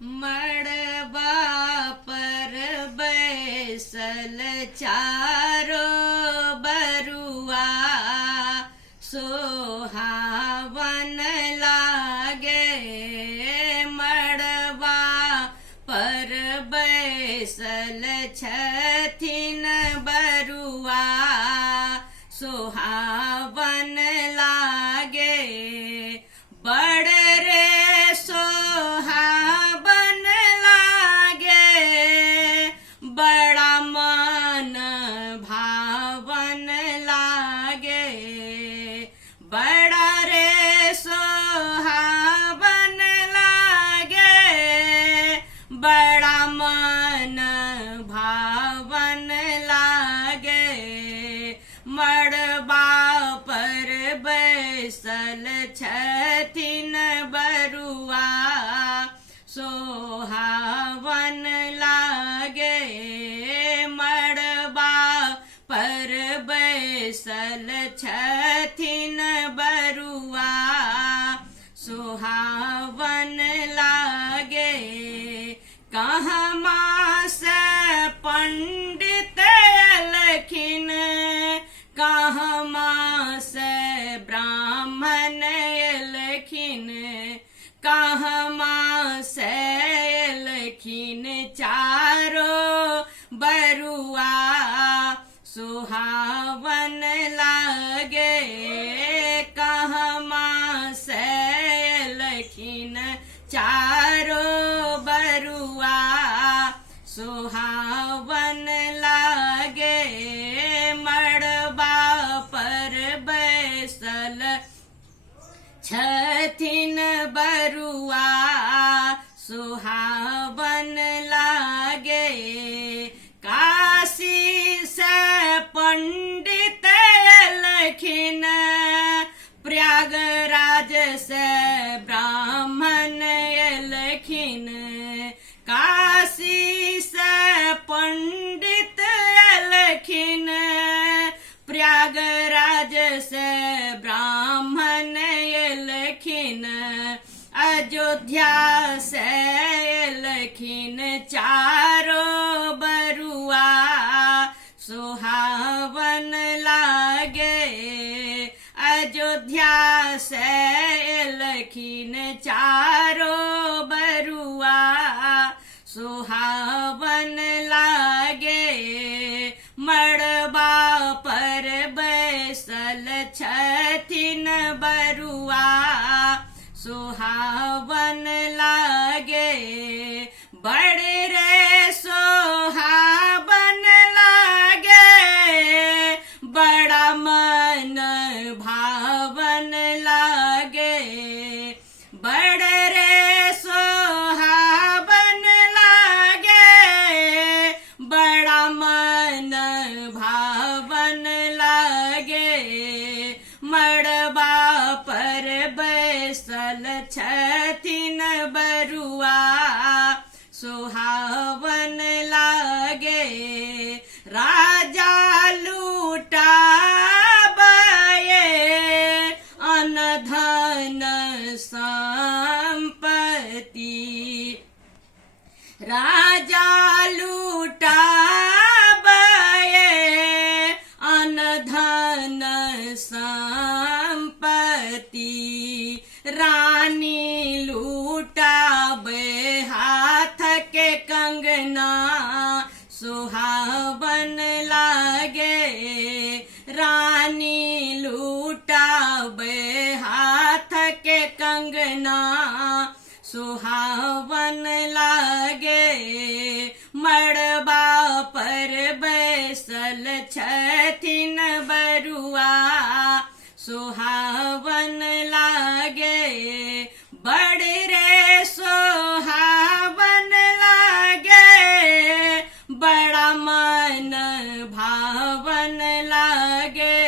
मड़बा पर बैसल चारो बरुआ सोहावन लागे। मड़बा पर बैसल छथिन बरुआ सोहावन लागे। बड़ रे सोहावन लागे, बड़ा मन भावन लागे। बड़ा रे सोहावन लागे, बड़ा मन भावन लागे। मड़बा पर बैसल छथिन बरुआ सोहावन लागे। मड़बा पर बैसल छथिन बरुआ सोहावन लागे। कहमा से पंडित अलखिन, कहमा से ब्राह्मण अलखिन, कहमा से अलखिन चारो बरुआ सुहावन लागे। कहमा से अलखिन चारो बरुआ सुहावन लागे। मड़बा पर बैसल छथिन बरुआ सुहावन लागे। काशी से पंडित अलखिन, प्रयागराज से ब्राह्मण अलखिन। काशी से पंडित अलखिन, प्रयागराज से ब्राह्मण अलखिन। अयोध्या से अलखिन चारो बरुआ सुहावन लागे। अयोध्या से अलखिन चारो बरुआ सुहावन लागे। मड़बा पर बैसल छथिन बरुआ सुहावन लागे। बड़े रे सोहावन लागे, बड़ा मन भावन लागे। बड़े रे सोहावन लागे, बड़ा मन भावन लागे। मड़बा पर बैसल छथिन बरुआ सुहावन लागे। राजा लूटा बये अनधन संपत्ति, राजा लूटा बये अनधन संपत्ति। रानी लूटाबे हाथ के कंगना सुहावन लागे। रानी लूटाबे हाथ के कंगना सुहावन लागे। मड़बा पर बैसल छथिन बरुआ सुहावन लागे। बड़े रे सोहावन लागे, बड़ा मन भावन लागे।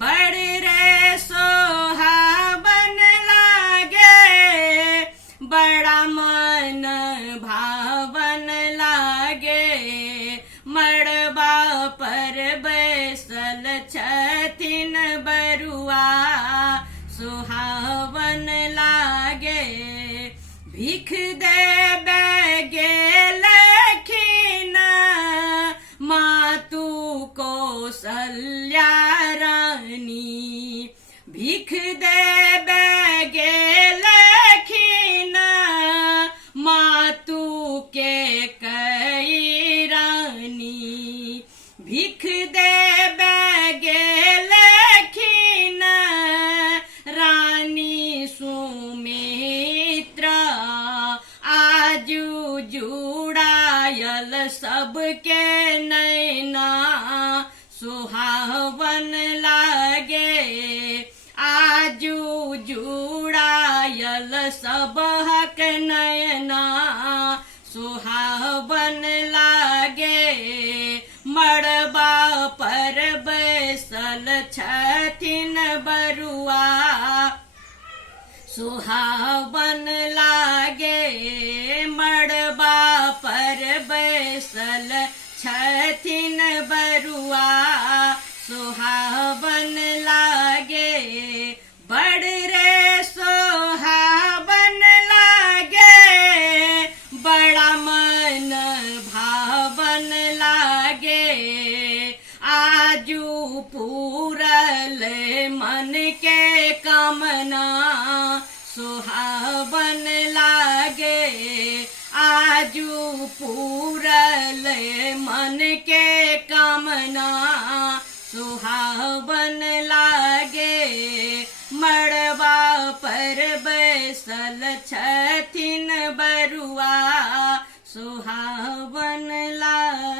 बड़े रे सोहावन लागे, बड़ा मन भावन लागे। मड़बा पर बैसल छथिन बरुआ सुहावन लागे। भीख देबे गेलखिन मातु कौसल्या रानी। भीख देबे गेलखिन मातु के कई रानी। भीख देबे गेलखिन रानी सुमित्रा। आजू जुड़ायल सबके नैना सुहावन लागे। आजू जुड़ायल सबहक नयना सुहावन लागे। मड़बा पर बैसल छथिन बरुआ सुहावन लागे। मड़बा पर बैसल छथिन बरुआ सुहावन लागे। बड़ रे सोहावन लागे बड़ा मन भावन लागे। आजू पूरल मन के कामना सुहावन लागे। आजू पूरल मन के कामना सुहावन लागे। मड़बा पर बैसल छथिन बरुआ सुहावन लागे।